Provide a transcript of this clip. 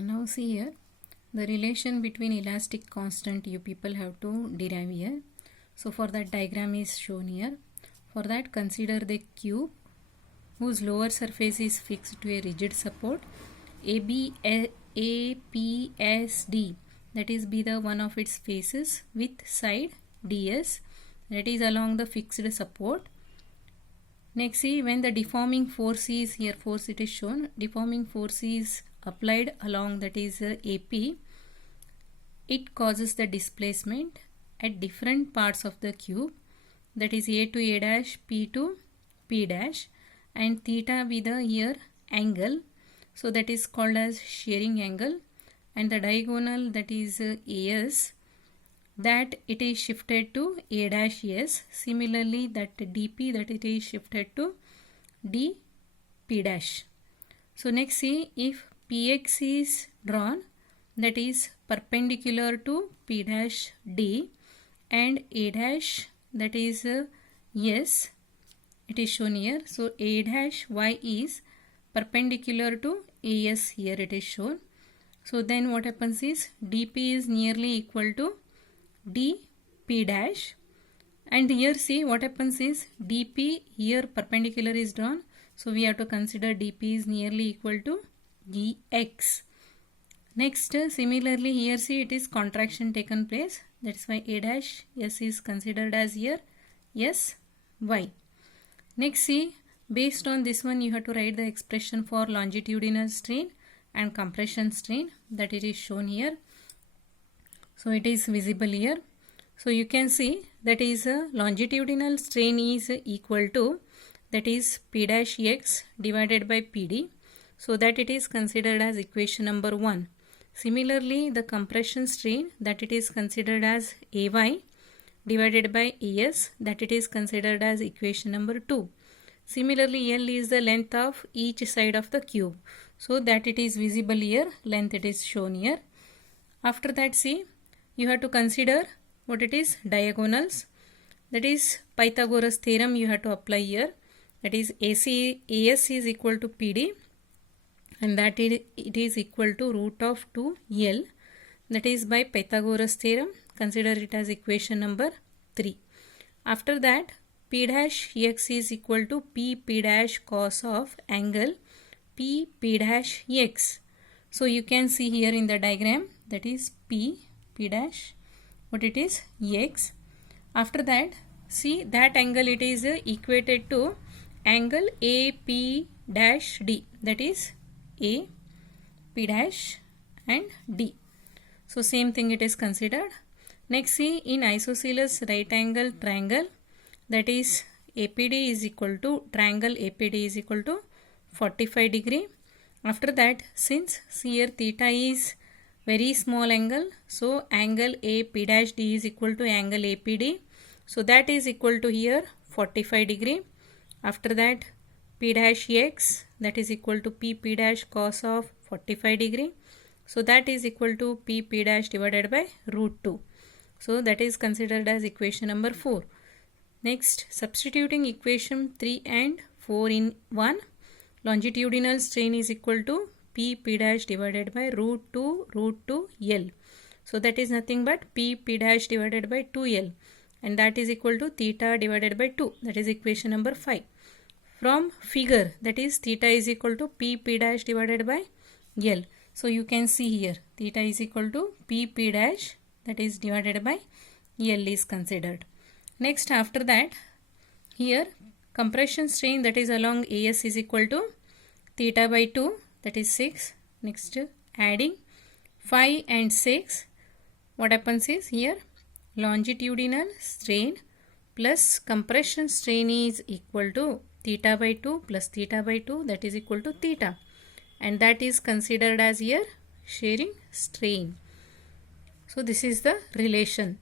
Now see here the relation between elastic constant you people have to derive here. So for that diagram is shown here. For that consider the cube whose lower surface is fixed to a rigid support APSD, that is be the one of its faces with side DS, that is along the fixed support. Next see when the deforming force is here, force it is shown, deforming force is applied along, that is AP, it causes the displacement at different parts of the cube, that is A to A dash, P to P dash, and theta be the here angle, so that is called as shearing angle, and the diagonal, that is AS, that it is shifted to A dash S. Similarly that DP, that it is shifted to DP dash. So next see if PX is drawn, that is perpendicular to P dash D, and A dash, that is S, it is shown here. So A dash Y is perpendicular to AS, here it is shown. So then what happens is DP is nearly equal to DP dash, and here see what happens is DP here perpendicular is drawn, so we have to consider DP is nearly equal to GX. Next similarly here see it is contraction taken place, that's why A dash S is considered as here SY. Next see based on this one you have to write the expression for longitudinal strain and compression strain, that it is shown here. So it is visible here. So you can see that is longitudinal strain is equal to, that is P dash X divided by PD. So that it is considered as equation number 1. Similarly the compression strain, that it is considered as AY divided by AS, that it is considered as equation number 2. Similarly L is the length of each side of the cube. So that it is visible here, length it is shown here. After that see you have to consider what it is diagonals, that is Pythagoras theorem you have to apply here, that is AS is equal to PD, and that it is equal to root of 2L, that is by Pythagoras theorem, consider it as equation number 3. After that P dash X is equal to P dash cos of angle P dash X. So you can see here in the diagram, that is P dash, what it is X. After that see that angle it is equated to angle AP dash D, that is A P dash and D. So same thing it is considered. Next see in isosceles right angle triangle, that is APD is equal to, triangle APD is equal to 45 degree. After that since here theta is very small angle, so angle AP dash D is equal to angle APD, so that is equal to here 45 degree. After that P dash X, that is equal to P dash cos of 45 degree, so that is equal to P dash divided by root 2. So that is considered as equation number 4. Next substituting equation 3 and 4 in 1, longitudinal strain is equal to P dash divided by root 2 L. So that is nothing but P dash divided by 2L, and that is equal to theta divided by 2, that is equation number 5. From figure, that is theta is equal to P dash divided by L. So you can see here theta is equal to P dash, that is divided by L is considered. Next after that here compression strain, that is along AS is equal to theta by 2, that is 6. Next adding 5 and 6, what happens is here longitudinal strain plus compression strain is equal to theta by 2 plus theta by 2, that is equal to theta, and that is considered as here shearing strain. So this is the relation.